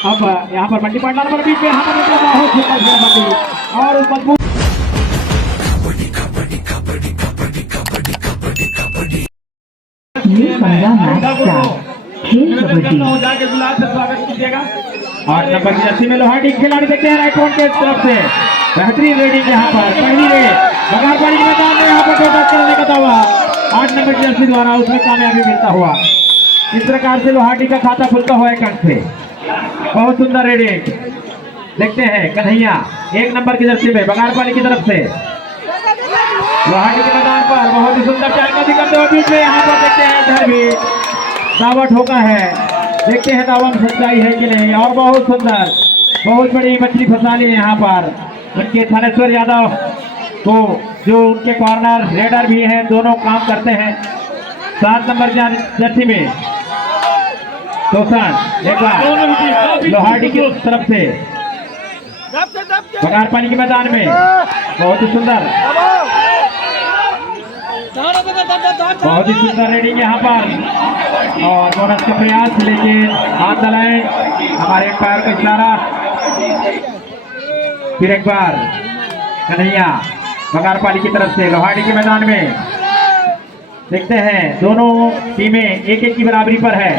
अब यहाँ पर मंडी पॉइंट नंबर 20 पे यहाँ पर बहुत सुंदर और मजबूत ये 15 मैच का खेल कबड्डी जाके गुलाब से स्वागत कीजिएगा। और नंबर 80 में लोहाटी खिलाड़ी देखते हैं राइट कॉर्नर के तरफ से बेहतरीन रेडिंग यहाँ पर पहली रेड बगारपाड़ी के मैदान में यहाँ पर टच करने का दावा 8 नंबर 80 द्वारा उसमें कामयाबी मिलता हुआ। इस प्रकार से लोहाटी का खाता खुलता हुआ एक अंक से बहुत सुंदर रेडिंग देखते हैं कन्हैया 1 नंबर की जर्सी में बगारपाड़ी की तरफ से लोहाटी के मैदान पर बहुत ही सुंदर चालबाजी करते हुए बीच में यहाँ पर देखते हैं इधर भी दावा ठोका है। देखते हैं दावा में सच्चाई है कि नहीं। और बहुत सुंदर बहुत बड़ी मछली फंसा ली यहाँ पर उनके थानेश्वर यादव को जो उनके कॉर्नर रेडर भी हैं दोनों काम करते हैं। 7 नंबर जर्सी में तोसान एक बार लोहाटी की तरफ से बगारपानी के मैदान में बहुत ही सुंदर रेडिंग यहाँ पर और बोनस का प्रयास लेकिन हाथ दलाएं हमारे पैर का इशारा। फिर एक बार कन्हैया बगारपाली की तरफ से लोहाटी के मैदान में देखते हैं दोनों टीमें 1-1 की बराबरी पर है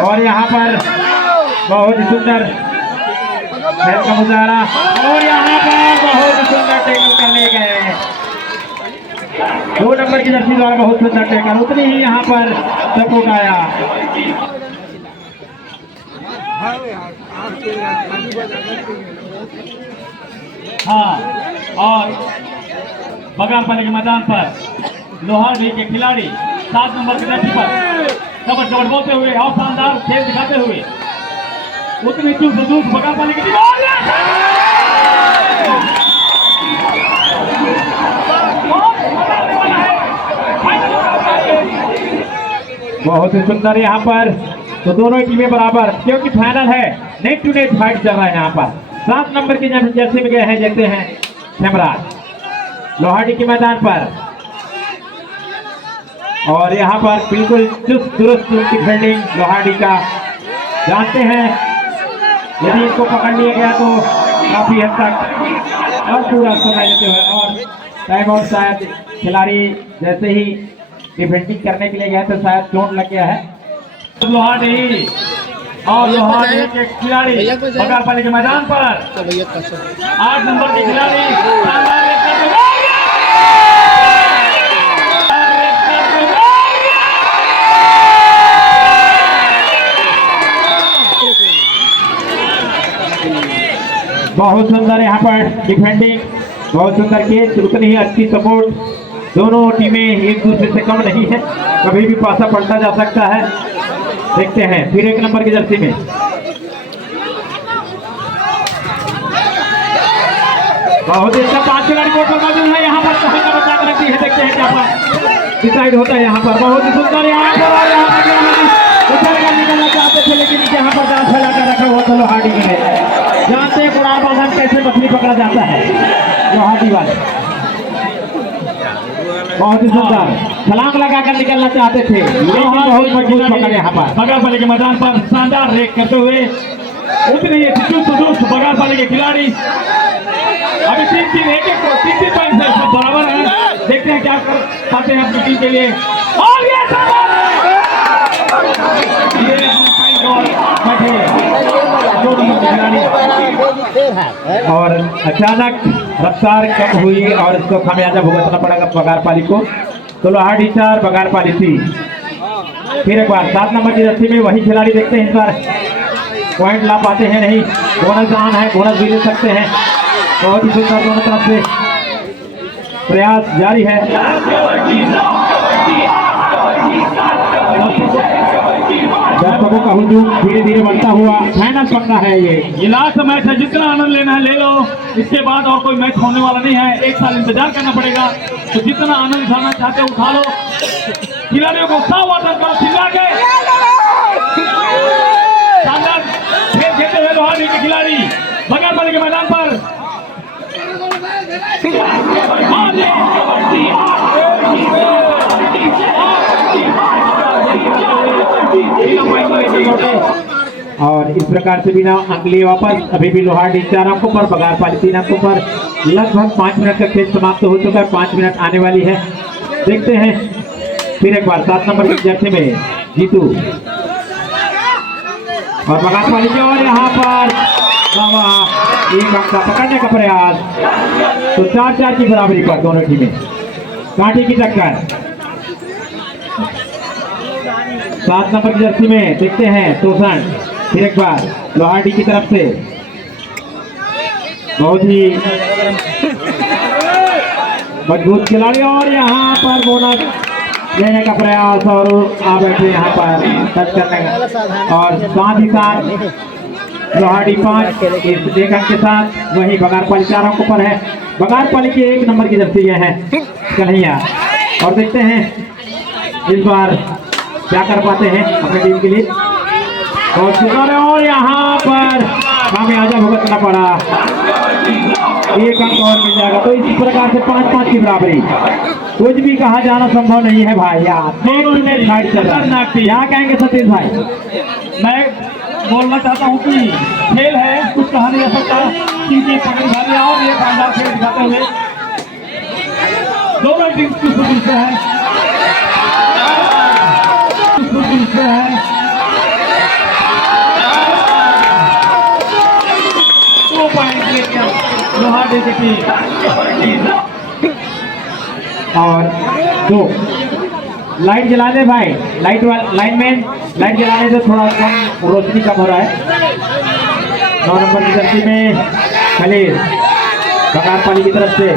और यहाँ पर बहुत ही सुंदर खेल का मुजाहरा और यहाँ पर बहुत ही सुंदर टैकल कर लिए गए 2 नंबर की जर्सी द्वारा बहुत सुंदर टैकल उतनी ही यहाँ पर सपोर्ट आया। हाँ और बगारपाली के मैदान पर लोहाटी के खिलाड़ी 7 नंबर की जर्सी पर कबर बोलते हुए और शानदार खेल दिखाते हुए उतनी दूर बगारपाली की बहुत ही सुंदर यहाँ पर तो दोनों टीमें बराबर क्योंकि फाइनल है नेट टू नेट फाइट चल रहा है। यहाँ पर 7 नंबर की जर्सी में गए हैं देखते हैं हेमराज लोहाटी के मैदान पर और यहाँ पर बिल्कुल चुस्त दुरुस्त उनकी फील्डिंग लोहाटी का जानते हैं यदि इसको पकड़ लिया गया तो काफी हद तक और पूरा समय लेते हुए और टाइम आउट शायद खिलाड़ी जैसे ही डिफेंडिंग करने के लिए गया तो शायद चोट लग गया है। लोहाटी और लोहाटी के खिलाड़ी बगारपाली के मैदान पर 8 नंबर के खिलाड़ी बहुत सुंदर यहाँ पर डिफेंडिंग बहुत सुंदर केस उतनी ही अच्छी सपोर्ट दोनों टीमें एक दूसरे से कम नहीं है कभी भी पासा पलटा जा सकता है। देखते हैं फिर 1 नंबर की जर्सी में बहुत ही अच्छा 5 खिलाड़ी कोर्ट पर मौजूद है। यहाँ पर कहीं का बचा कर रखती है देखते हैं क्या पर डिसाइड होता है। यहाँ पर बहुत ही सुंदर यहाँ पर उछल कर निकलना चाहते थे लेकिन यहाँ पर जान फैला कर रखा हुआ था लोहाटी के जानते हैं कुरान बाजार कैसे मछली पकड़ा जाता है। लोहाटी वाले बहुत ही सुंदर छलांग लगाकर निकलना चाहते थे लेकिन बहुत मजबूत पकड़ यहाँ पर बगारपाली के मैदान पर शानदार रेक करते हुए उतने ही चुस्त बगारपाली के खिलाड़ी अभी 3-3 पॉइंट से सब बराबर है। देखते हैं क्या कर पाते हैं अपनी टीम के लिए और ये और अचानक रफ्तार कम हुई और इसको खामियाजा भुगतना पड़ेगा बगारपाली को। तो लोहाटी 4 बगारपाली 3। फिर एक बार 7 नंबर की जर्सी में वही खिलाड़ी देखते हैं इस बार पॉइंट ला पाते हैं नहीं। बोनस आन है बोनस भी ले सकते हैं। बहुत ही सुंदर दोनों तरफ से प्रयास जारी है। दर्शकों का हुजूम धीरे धीरे बढ़ता हुआ फाइनल पड़ना है। ये लास्ट मैच है जितना आनंद लेना है ले लो इसके बाद और कोई मैच होने वाला नहीं है। 1 साल इंतजार करना पड़ेगा तो जितना आनंद उठाना चाहते हो उठा लो। खिलाड़ियों को चिल्ला के शानदार खेल खेलते हुए लोहाटी के खिलाड़ी बगारपाली के मैदान पर और इस प्रकार से बिना अंक लिए वापस। अभी भी लोहारडी 4 अंकों पर, बघारपाली 3 अंकों पर। लगभग 5 मिनट का खेल समाप्त हो चुका है, 5 मिनट आने वाली है। देखते हैं फिर एक बार 7 नंबर की जर्सी में जीतू और बघारपाली के, और यहाँ पर एक अंक का पकड़ने का प्रयास। तो 4-4 की बराबरी पर दोनों टीमें, कांटे की टक्कर। 7 नंबर की जर्सी में देखते हैं तोषण फिर एक बार लोहारडी की तरफ से, बहुत ही मजबूत खिलाड़ी, और यहाँ पर बोनस लेने का प्रयास और आ बैठे यहाँ पर टच करने का, और साथ ही साथ लोहारडी 5 इस एक अंक के साथ। वही बघारपाली 4 अंकों पर है। बघारपाली के 1 नंबर की जर्सी ये है कन्हैया, और देखते हैं इस बार क्या कर पाते हैं अपनी टीम के लिए। और यहाँ पर खामियाजा भुगतना पड़ा, 1 अंक और मिल जाएगा। तो इस प्रकार से 5-5 की बराबरी। कुछ भी कहा जाना संभव नहीं है भाई यार, फाइट चल रहा है। क्या कहेंगे सतीश भाई? मैं बोलना चाहता हूँ कि खेल है, कुछ कहा नहीं जा सकता, क्योंकि पकड़ और ये शानदार खेल दिखाते हुए दोनों टीम की शुरू से है। लोहारडी की टीम और 2 लाइट जला दे भाई, लाइनमैन लाइट जलाने से थोड़ा कम रोशनी कम हो रहा है। 9 नंबर की जर्सी में खलील बघारपाली की तरफ से,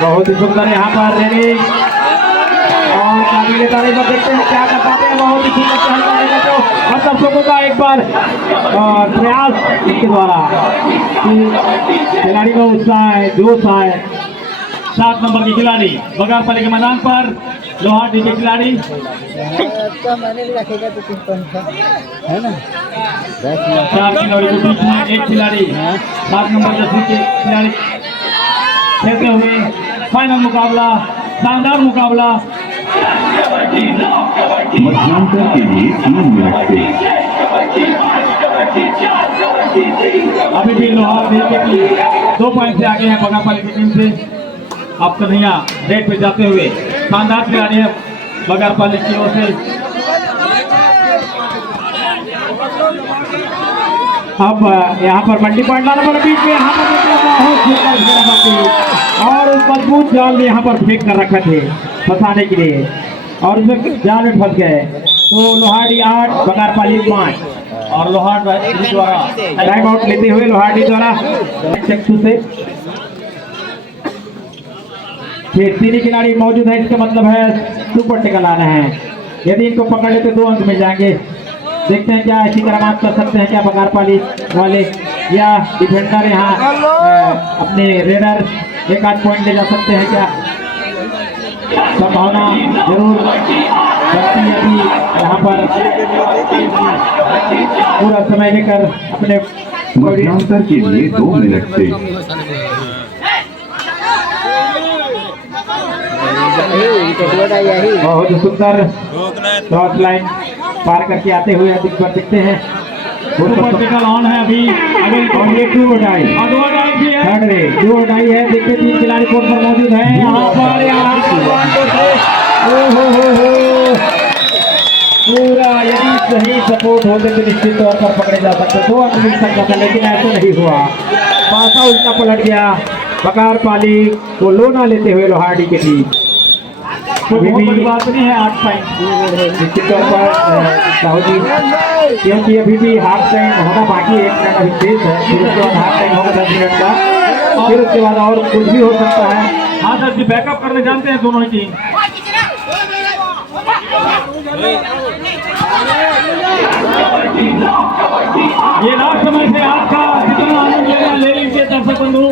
बहुत ही सुंदर यहाँ पर रेडी, और काबिल तारीफ पर देखते हैं क्या कर पाते हैं। बहुत ही सुंदर चहल करने का और दर्शकों का एक बार प्रयास इसके द्वारा कि खिलाड़ी में उत्साह है, जोश आए। 7 नंबर की खिलाड़ी बघारपाली के मैदान पर, लोहारडी के खिलाड़ी मैंने भी रखेगा तो 3 पंखा है ना। 4 खिलाड़ी के बीच में एक खिलाड़ी 7 नंबर जर्सी के खिलाड़ी खेलते हुए फाइनल मुकाबला, शानदार मुकाबला। मध्यांतर के लिए 3 मिनट से अभी भी लोहारडी के टीम 2 पॉइंट से आगे हैं बघारपाली की टीम से। अब कन्हैया रेड पे जाते हुए, शानदार खिलाड़ी है बघारपाली की ओर से। अब यहाँ पर मंडी पॉइंट लाना पड़ा बीच में, यहाँ पर और उस मजबूत जाल में यहाँ पर फेंक कर रखे थे फंसाने के लिए, और उसमें जाल में फंस गए। तो लोहारडी 8 बघारपाली 5, और लोहारडी द्वारा टाइम आउट लेते हुए लोहारडी द्वारा चक्षु से फिर 3 खिलाड़ी मौजूद है, इसका मतलब है सुपर टिकल आना है। यदि इनको पकड़ लेते 2 अंक मिल जाएंगे। देखते हैं क्या ऐसी करामात कर सकते हैं क्या बघारपाली वाले, या डिफेंडर यहाँ अपने रेडर 1-8 पॉइंट ले जा सकते हैं क्या? संभावना जरूर बनती है अभी यहाँ पर पूरा समय लेकर अपने मध्यांतर के लिए 2 मिनट से बहुत सुंदर क्रॉस लाइन पार करके आते हुए अधिक पर दिखते हैं। सुपर टिकल ऑन है अभी, और ये 2 डाई भी है। थर्ड रे 2 डाई है। देखिए 3 खिलाड़ी कोर्ट पर मौजूद है यहाँ पर, पूरा यदि सही सपोर्ट होते तो निश्चित तौर पर पकड़े जा सकते, 2 अंक मिल सकता था, लेकिन ऐसा नहीं हुआ। पासा उल्टा पलट गया, बघारपाली को लोना लेते हुए लोहारडी की टीम। बहुत बड़ी बात नहीं है 8 पॉइंट निश्चित तौर पर साहू जी, क्योंकि अभी भी हाफ टाइम होना बाकी 1 मिनट अभी शेष है, फिर उसके बाद हाफ टाइम होगा 10 मिनट का, फिर उसके बाद और कुछ भी हो सकता है। हाँ सर जी, बैकअप करने जानते हैं दोनों ही टीम। ये लास्ट समय से आज का जितना आनंद लेना ले लीजिए दर्शक बंधु,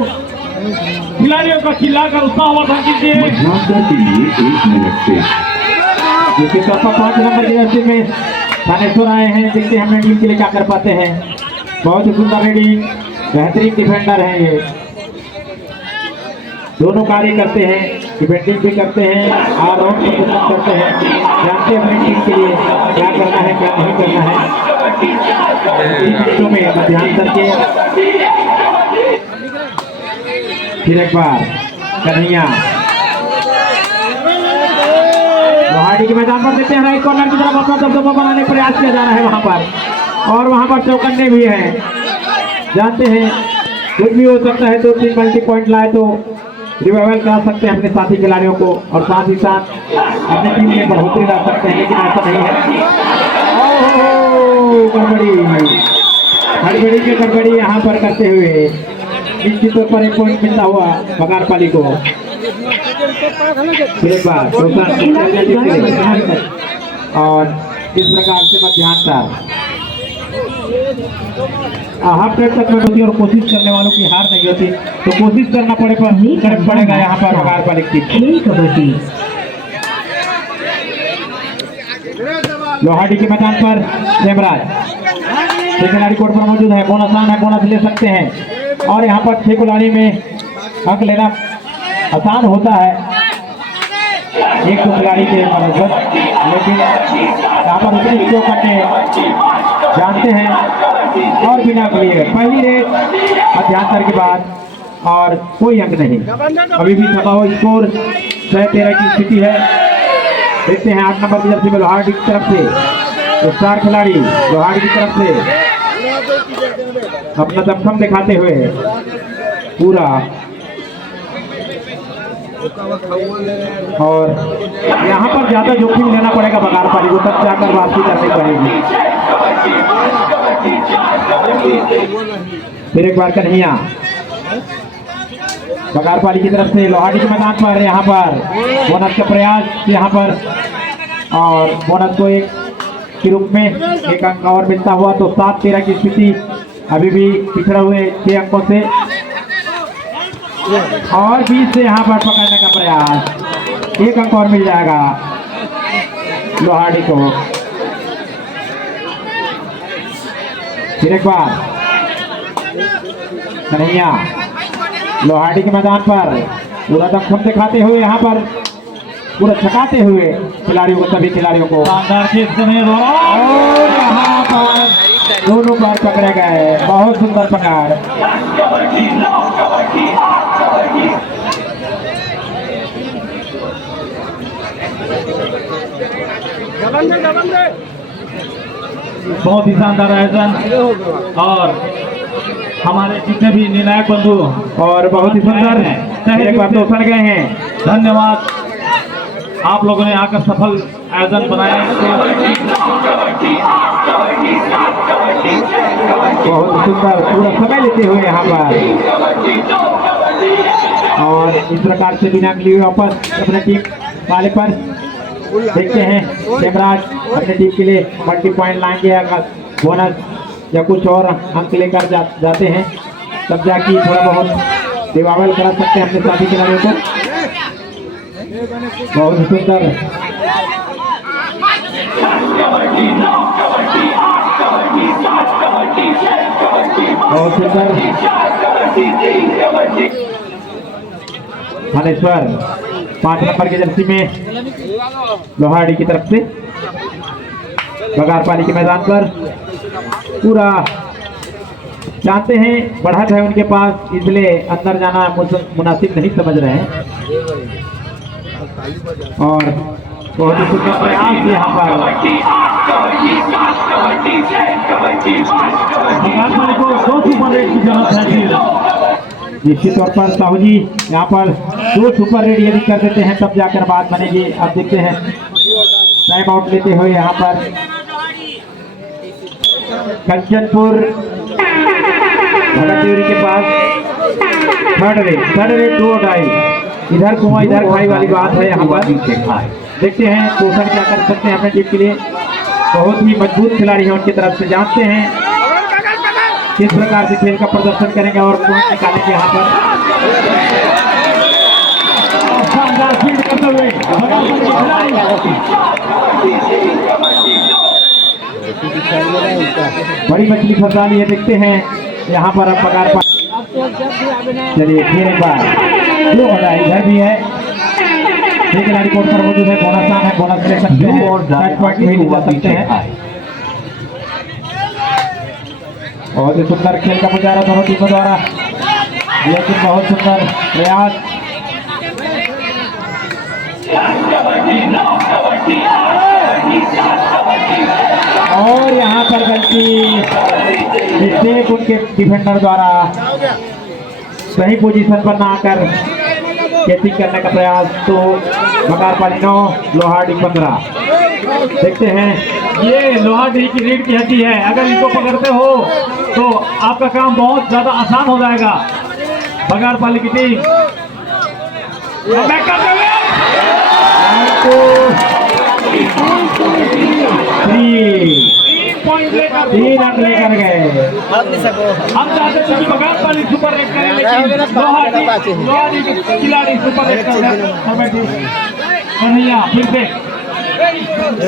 खिलाड़ियों का चिल्लाकर उत्साहवर्धन कीजिए। मध्यांतर के लिए 1 मिनट से जिसके तौर पर 5 नंबर की जर्सी में थानेश्वर आए हैं। देखते हैं हमने टीम के लिए क्या कर पाते हैं। बहुत ही सुंदर रेडिंग, बेहतरीन डिफेंडर हैं ये, दोनों कार्य करते हैं, डिफेंडिंग भी करते हैं, ऑलराउंड प्रदर्शन करते हैं, जानते हैं अपनी टीम के लिए क्या करना है क्या नहीं करना है। में मध्यांतर के फिर एक बार कन्हैया लोहाड़ी के मैदान पर देते हैं राइट कॉर्नर की तरफ अपना दबदबा बनाने का प्रयास किया जा रहा है वहां पर, और वहां पर चौकन्ने भी हैं। जानते हैं कुछ भी हो सकता है, 2-3 मल्टी पॉइंट लाए तो रिवाइवल करा सकते हैं अपने साथी खिलाड़ियों को, और साथ ही साथ अपनी टीम में बढ़ोतरी ला सकते हैं, लेकिन ऐसा नहीं है। गड़बड़ी के गड़बड़ी यहाँ पर करते हुए निश्चित तौर पर 1 पॉइंट मिलता हुआ बगारपाली को। फिर एक बार और इस प्रकार से मध्यांतर हाफ टाइम तक में होती और कोशिश करने वालों की हार नहीं होती, तो कोशिश करना पड़ेगा यहाँ पर बगारपाली की। खेल कबड्डी लोहाड़ी के मैदान पर हेमराज खिलाड़ी कोर्ट पर मौजूद है, बोनस आसान है, बोनस ले सकते हैं, और यहाँ पर 6 खिलाड़ी में अंक लेना आसान होता है 1-2 खिलाड़ी के मदद, लेकिन यहाँ पर उतनी शो करने जानते हैं और बिना लिए पहली रेस मध्यांतर के बाद और कोई अंक नहीं। अभी भी छपा हुआ स्कोर 6-13 की स्थिति है। देखते हैं 8 नंबर की जर्सी में लोहाड़ी की तरफ से स्टार खिलाड़ी लोहाड़ी की तरफ से अपना दमखम दिखाते हुए पूरा, और यहाँ पर ज्यादा जोखिम लेना पड़ेगा बगारपाली को, तब जाकर वापसी करनी पड़ेगी। फिर एक बार कन्हैया बगारपाली की तरफ से लोहाड़ी के मैदान पर, यहाँ पर बोनस का प्रयास यहाँ पर, और बोनस को 1 के रूप में 1 अंक और मिलता हुआ, तो 7-13 की स्थिति अभी भी पिछड़े हुए 6 अंकों से, और 20 से यहाँ पर पकड़ने का प्रयास, 1 अंक और मिल जाएगा लोहाड़ी को। फिर एक बार कन्हैया लोहाड़ी के मैदान पर पूरा दमखम दिखाते हुए, यहाँ पर पूरा छकाते हुए खिलाड़ियों को, सभी खिलाड़ियों को, और यहाँ पर दोनों बार पकड़े गए, बहुत सुंदर पकड़। बहुत ही शानदार आयोजन, और हमारे जितने भी निर्णायक बंधु और बहुत ही सुंदर एक बार तो उछल गए हैं। धन्यवाद, आप लोगों ने आकर सफल आयोजन बनाया। बहुत सुंदर पूरा समय लेते हुए यहाँ पर, और इस प्रकार से बिना लिए वापस अपने टीम वाले पर देखते हैं हेमराज अपने टीम के लिए मल्टी पॉइंट लाएंगे या बोनस या कुछ और अंक लेकर जाते हैं, तब जाके थोड़ा बहुत रिवाइवल करा सकते हैं अपने साथी खिलाड़ियों को। बहुत सुंदर बहुत सुंदर थानेश्वर 5 नंबर की जर्सी में लोहाड़ी की तरफ से बगारपाली के मैदान पर पूरा जानते हैं बढ़त है उनके पास, इसलिए अंदर जाना मुनासिब नहीं समझ रहे हैं, और बहुत ही सुंदर प्रयास यहाँ पर बगारपाली को 2 सुपर रेट की जरूरत है। निश्चित तौर पर साहू जी यहाँ पर 2 सुपर रेड यदि कर देते हैं तब जाकर बात बनेगी। अब देखते हैं टाइम आउट लेते हुए यहाँ पर कंचनपुर भगतदेवरी के पास थर्ड रेड 2-2.5, इधर कुआं इधर खाई वाली बात है। यहाँ पर देखते हैं पोषण क्या कर सकते हैं अपने टीम के लिए, बहुत ही मजबूत खिलाड़ी हैं उनकी तरफ से, जानते हैं किस प्रकार से खेल का प्रदर्शन करेंगे और पॉइंट निकालेंगे। यहाँ पर शानदार फील्ड करते हुए बड़ी मछली फंसा ली है, देखते हैं यहाँ पर अब पगार पर। चलिए फिर एक बार 2 इधर भी है, 6 खिलाड़ी कोर्ट पर मौजूद है, बोनस है, बोनस ले सकते हैं और 7 पॉइंट भी ले सकते हैं। बहुत ही सुंदर खेल का मुजाहरा दोनों टीमों द्वारा, लेकिन बहुत सुंदर प्रयास। और यहाँ पर गलती, मिस्टेक उनके डिफेंडर द्वारा, सही पोजीशन पर ना आकर कैचिंग करने का प्रयास। तो बकारपाली 9 लोहाड़ी 15। देखते हैं, ये लोहाडी की रीढ़ की हड्डी है, अगर इनको पकड़ते हो तो आपका काम बहुत ज्यादा आसान हो जाएगा। बकारपाली की टीम बैक करते हुए पॉइंट लेकर 3 अंक लेकर गए। हम चाहते थे कि बकारपाली सुपर रेट करें, लेकिन लोहाडी के खिलाड़ी सुपर रेट कर बैठे। कन्हैया फिर से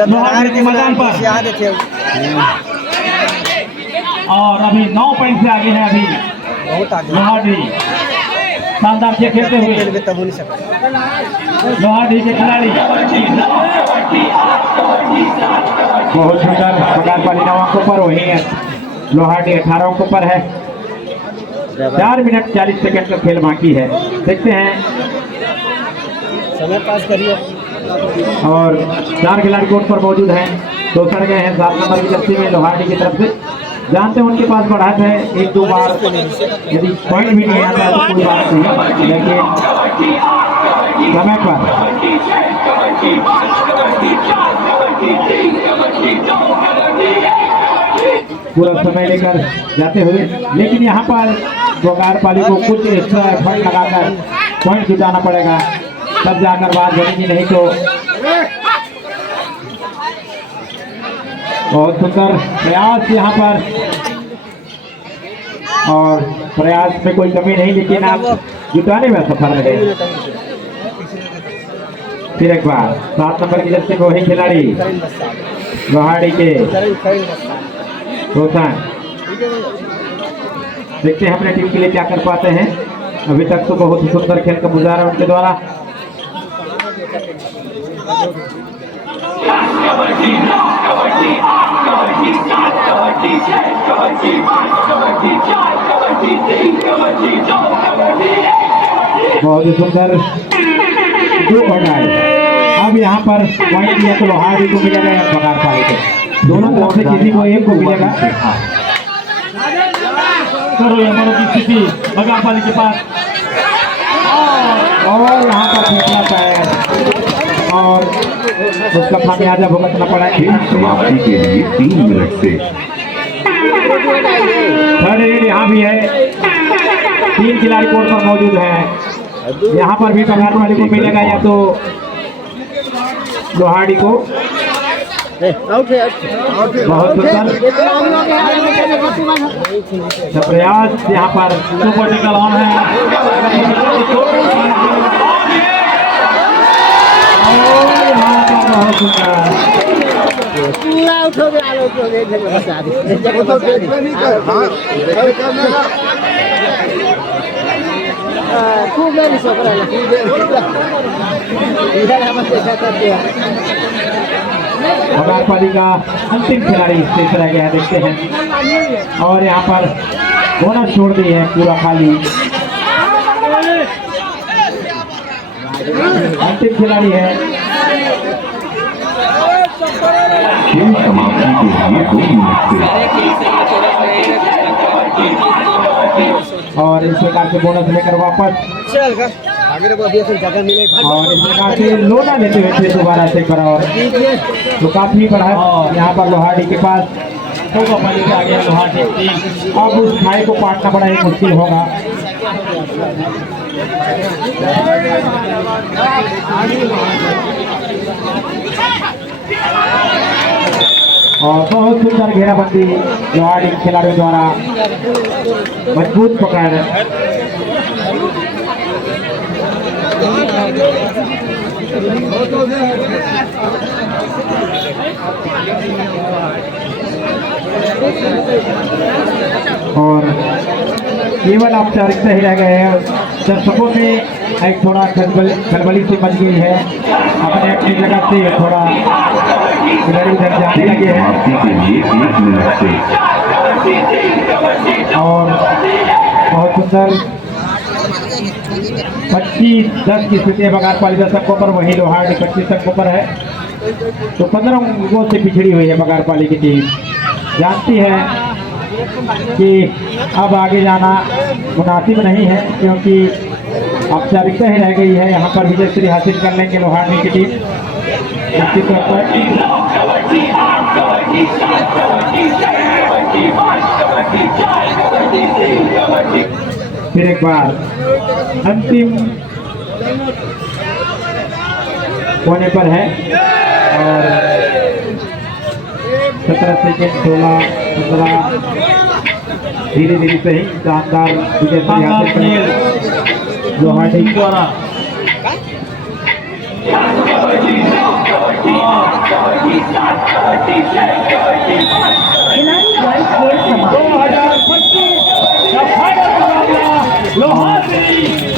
लोहाडी के मैदान पर, और अभी 9 पॉइंट से आगे है। अभी लोहाडी शानदार खेल खेलते हुए लोहाडी के खिलाड़ी बहुत सुंदर। बकारपाली 9 अंकों पर, वहीं लोहाडी 18 अंकों पर है। 4 मिनट 40 सेकंड का खेल बाकी है। देखते हैं, समय पास करिए। और 4 खिलाड़ी कोर्ट पर मौजूद हैं। 2 सड़ गए हैं 7 नंबर की जर्सी में लोहाडी की तरफ से। जानते हैं उनके पास बढ़त है, 1-2 बार यदि पॉइंट भी नहीं आता है तो कोई बात नहीं, लेकिन समय पर पूरा समय लेकर जाते हुए, लेकिन यहाँ पर बकारपाली को कुछ एक्स्ट्रा एफर्ट लगाकर पॉइंट जुटाना पड़ेगा, तब जाकर बात बनेगी, नहीं तो। बहुत सुंदर प्रयास यहाँ पर, और प्रयास में कोई कमी नहीं, लेकिन आप जुटाने में सफल रहे। फिर एक बार 7 नंबर की जर्सी में वही खिलाड़ी लोहाड़ी के रोशन। देखते हैं अपने टीम के लिए क्या कर पाते हैं। अभी तक तो बहुत ही सुंदर खेल का मुजाहरा उनके द्वारा। बहुत ही सुंदर 2 ओवर। अब यहाँ पर पॉइंट दिया तो लोहाड़ी को मिलेगा या बकारपाली को, दोनों तरफ से किसी को एक को मिलेगा। करो यमनों की स्थिति बकारपाली के पास, और यहाँ पर फेंकना पैर, और उसका खामियाजा भुगतना पड़ा। खेल समाप्ति के लिए 3 मिनट से। थर्ड रेड यहाँ भी है, 3 खिलाड़ी कोर्ट पर मौजूद हैं। यहाँ पर भी बकारपाली को मिलेगा या तो लोहाड़ी को। बहुत सुंदर प्रयास यहाँ पर, सुपर टिकल ऑन है। बहुत सुंदर खूब नहीं सकता बकारपाली का अंतिम खिलाड़ी शेष रह गया है। देखते हैं, और यहाँ पर बोनस छोड़ दी है पूरा खाली। अंतिम खिलाड़ी है, खेल समाप्ति के लिए 2 मिनट से। और इस प्रकार से बोनस लेकर वापस, और इस प्रकार से लोना लेते हुए फिर दोबारा से करा, और तो काफी बड़ा है यहाँ पर लोहाड़ी के पास। तो बकारपाली से आगे लोहाडी टीम। अब उस खाई को पाटना बड़ा ही मुश्किल होगा। और बहुत सुंदर घेराबंदी लोहाड़ी खिलाड़ियों द्वारा, मजबूत पकड़। और केवल औपचारिकता ही रह गए हैं। दर्शकों में एक थोड़ा खलबली से मच गई है, अपने अपनी जगह से थोड़ा इधर उधर जाने लगे हैं। समाप्ति के लिए 1 मिनट से। और बहुत सुंदर 25-10 की स्थिति है बगारपाली 10 अंकों पर, वही लोहाड़ी 25 अंकों पर है। तो 15 अंकों से पिछड़ी हुई है बगारपाली की टीम। जानती है कि अब आगे जाना मुनासिब नहीं है, क्योंकि औपचारिकता ही रह गई है। यहाँ पर विजय श्री हासिल कर लेंगे लोहाड़ी की टीम निश्चित तौर पर। फिर एक बार अंतिम कोने पर है और 17 सेकेंड 16 15 धीरे धीरे से ही शानदार विजय श्री हासिल करेंगे लोहाड़ी द्वारा खिलाड़ी द्वय खेल समाप्त। 2025 का फाइनल मुकाबला लोहाड़ी